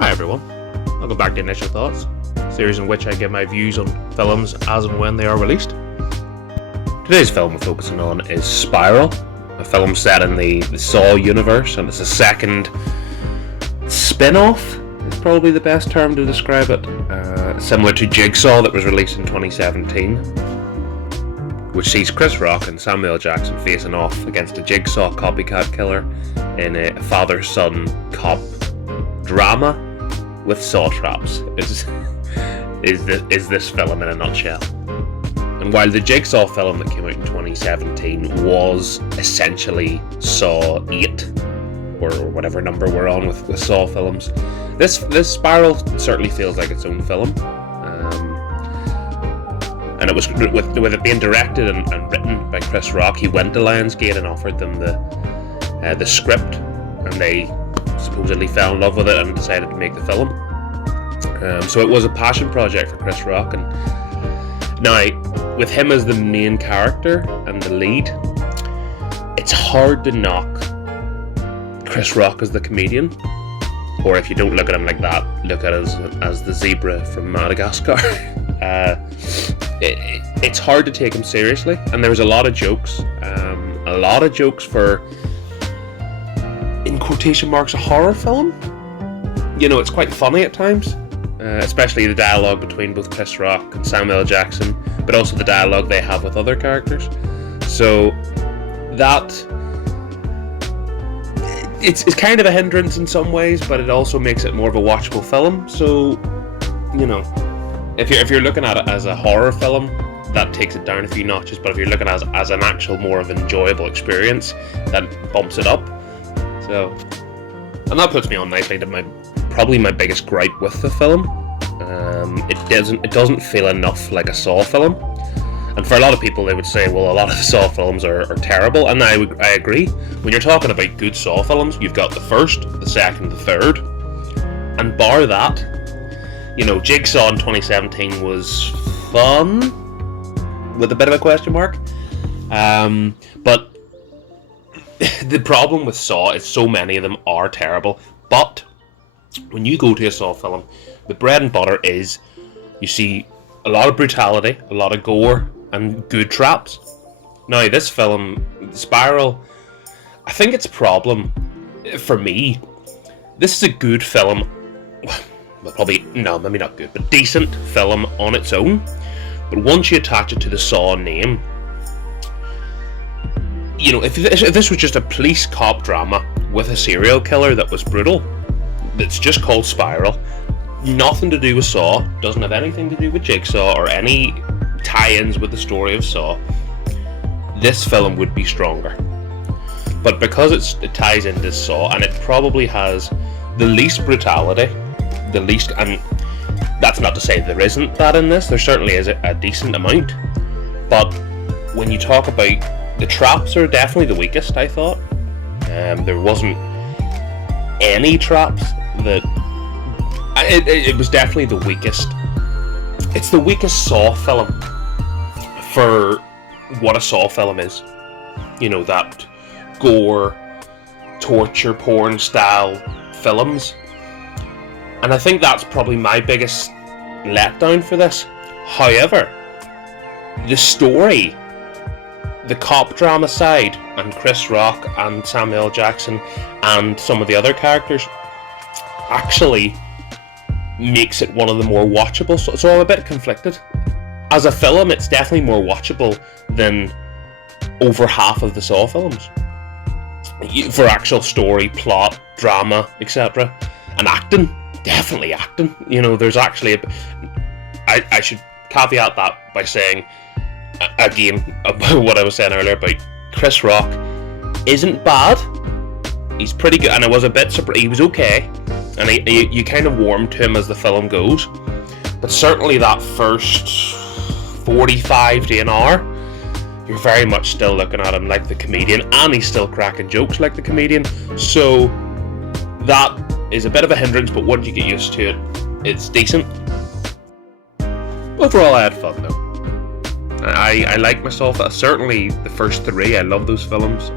Hi everyone, welcome back to Initial Thoughts, a series in which I give my views on films as and when they are released. Today's film we're focusing on is Spiral, a film set in the Saw universe, and it's a second spin-off, is probably the best term to describe it, similar to Jigsaw that was released in 2017, which sees Chris Rock and Samuel Jackson facing off against a Jigsaw copycat killer in a father-son cop drama with saw traps. Is this film in a nutshell. And while the Jigsaw film that came out in 2017 was essentially Saw 8, or whatever number we're on with Saw films, this Spiral certainly feels like its own film. And it was with it being directed and written by Chris Rock. He went to Lionsgate and offered them the script, and they supposedly fell in love with it and decided to make the film. So it was a passion project for Chris Rock, and now with him as the main character and the lead, it's hard to knock Chris Rock as the comedian, or if you don't look at him like that, look at it as the zebra from Madagascar. It's hard to take him seriously, and there's a lot of jokes for, in quotation marks, a horror film. You know, it's quite funny at times, especially the dialogue between both Chris Rock and Samuel Jackson, but also the dialogue they have with other characters. So that it's kind of a hindrance in some ways, but it also makes it more of a watchable film. So, you know, if you're looking at it as a horror film, that takes it down a few notches, but if you're looking at it as an actual more of an enjoyable experience, that bumps it up. So, and that puts me on nicely to probably my biggest gripe with the film. It doesn't feel enough like a Saw film, and for a lot of people they would say, well, a lot of the Saw films are terrible, and I agree. When you're talking about good Saw films, you've got the first, the second, the third, and bar that, you know, Jigsaw in 2017 was fun, with a bit of a question mark, but the problem with Saw is so many of them are terrible. But when you go to a Saw film, the bread and butter is you see a lot of brutality, a lot of gore, and good traps. Now this film, Spiral, I think its problem, for me, this is a good film, well, probably, no, maybe not good, but decent film on its own. But once you attach it to the Saw name, you know, if this was just a police cop drama with a serial killer that was brutal, that's just called Spiral, nothing to do with Saw, doesn't have anything to do with Jigsaw or any tie-ins with the story of Saw, this film would be stronger. But because it ties into Saw, and it probably has the least brutality, the least, and that's not to say there isn't that in this, there certainly is a decent amount, but when you talk about the traps, are definitely the weakest, I thought. There wasn't any traps that... It was definitely the weakest. It's the weakest Saw film for what a Saw film is. You know, that gore, torture, porn style films. And I think that's probably my biggest letdown for this. However, the story, the cop drama side, and Chris Rock and Samuel Jackson and some of the other characters actually makes it one of the more watchable. So I'm a bit conflicted. As a film, it's definitely more watchable than over half of the Saw films. For actual story, plot, drama, etc. And acting, definitely acting. You know, there's actually I should caveat that by saying, again, about what I was saying earlier about Chris Rock isn't bad. He's pretty good, and I was a bit surprised. He was okay, and you kind of warmed to him as the film goes. But certainly that first 45 to an hour, you're very much still looking at him like the comedian, and he's still cracking jokes like the comedian. So that is a bit of a hindrance, but once you get used to it, it's decent. Overall, I had fun though. I like myself. Certainly the first three, I love those films.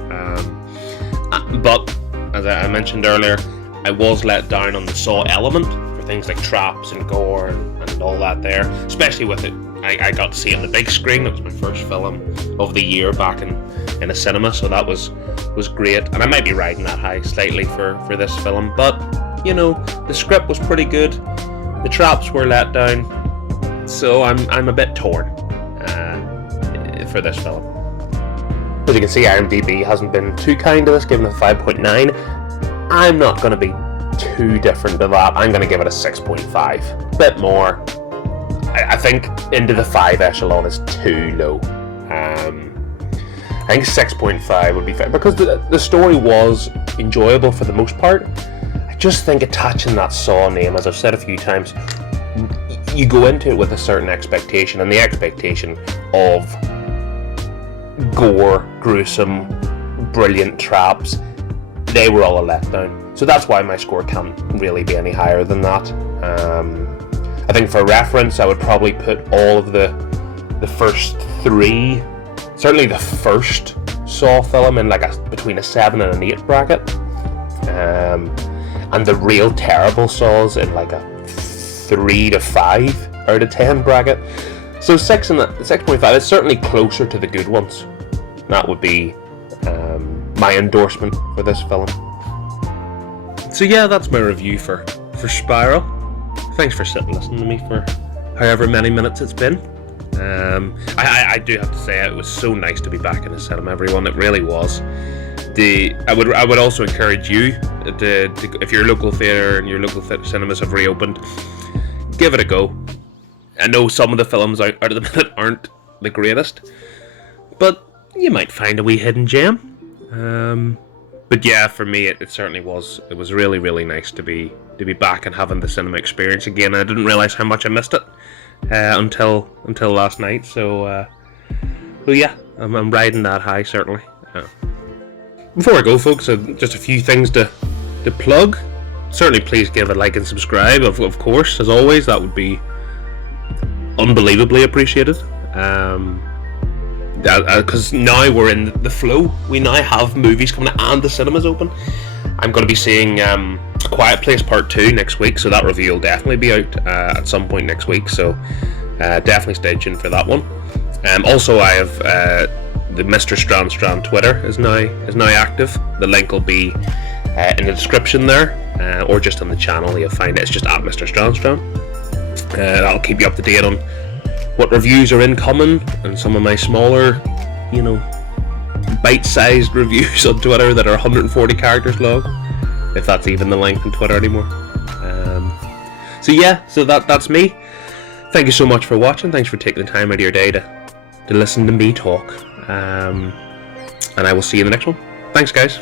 But as I mentioned earlier, I was let down on the Saw element for things like traps and gore and all that there, especially with it. I got to see it on the big screen. It was my first film of the year back in a cinema, so that was great. And I might be riding that high slightly for this film, but you know, the script was pretty good. The traps were let down, so I'm a bit torn for this film. As you can see, IMDb hasn't been too kind to this, giving it a 5.9. I'm not going to be too different to that. I'm going to give it a 6.5. Bit more. I think into the 5 echelon is too low. I think 6.5 would be fair, because the story was enjoyable for the most part. I just think attaching that Saw name, as I've said a few times, you go into it with a certain expectation, and the expectation of gore, gruesome, brilliant traps, they were all a letdown. So that's why my score can't really be any higher than that. I think for reference, I would probably put all of the first 3, certainly the first Saw film, in like between a 7 and an 8 bracket, and the real terrible Saws in like a 3 to 5 out of 10 bracket. So 6.5 is certainly closer to the good ones. That would be my endorsement for this film. So yeah, that's my review for Spiral. Thanks for sitting listening to me for however many minutes it's been. I do have to say, it was so nice to be back in the cinema, everyone. It really was. I would also encourage you to if your local theatre and your local cinemas have reopened, give it a go. I know some of the films out at the minute aren't the greatest, but you might find a wee hidden gem. But yeah, for me, it certainly was. It was really, really nice to be back and having the cinema experience again. I didn't realise how much I missed it until last night. So yeah, I'm riding that high, certainly. Before I go, folks, just a few things to plug. Certainly, please give a like and subscribe. Of course, as always, that would be unbelievably appreciated. Because now we're in the flow. We now have movies coming and the cinema's open. I'm going to be seeing A Quiet Place Part 2 next week, so that review will definitely be out at some point next week, so definitely stay tuned for that one. Also, I have the MrStranStran Twitter is now active. The link will be in the description there, or just on the channel. You'll find it. It's just at MrStranStran. That'll keep you up to date on what reviews are incoming, and some of my smaller, bite-sized reviews on Twitter that are 140 characters long, if that's even the length on Twitter anymore. So that's me. Thank you so much for watching. Thanks for taking the time out of your day to listen to me talk. And I will see you in the next one. Thanks, guys.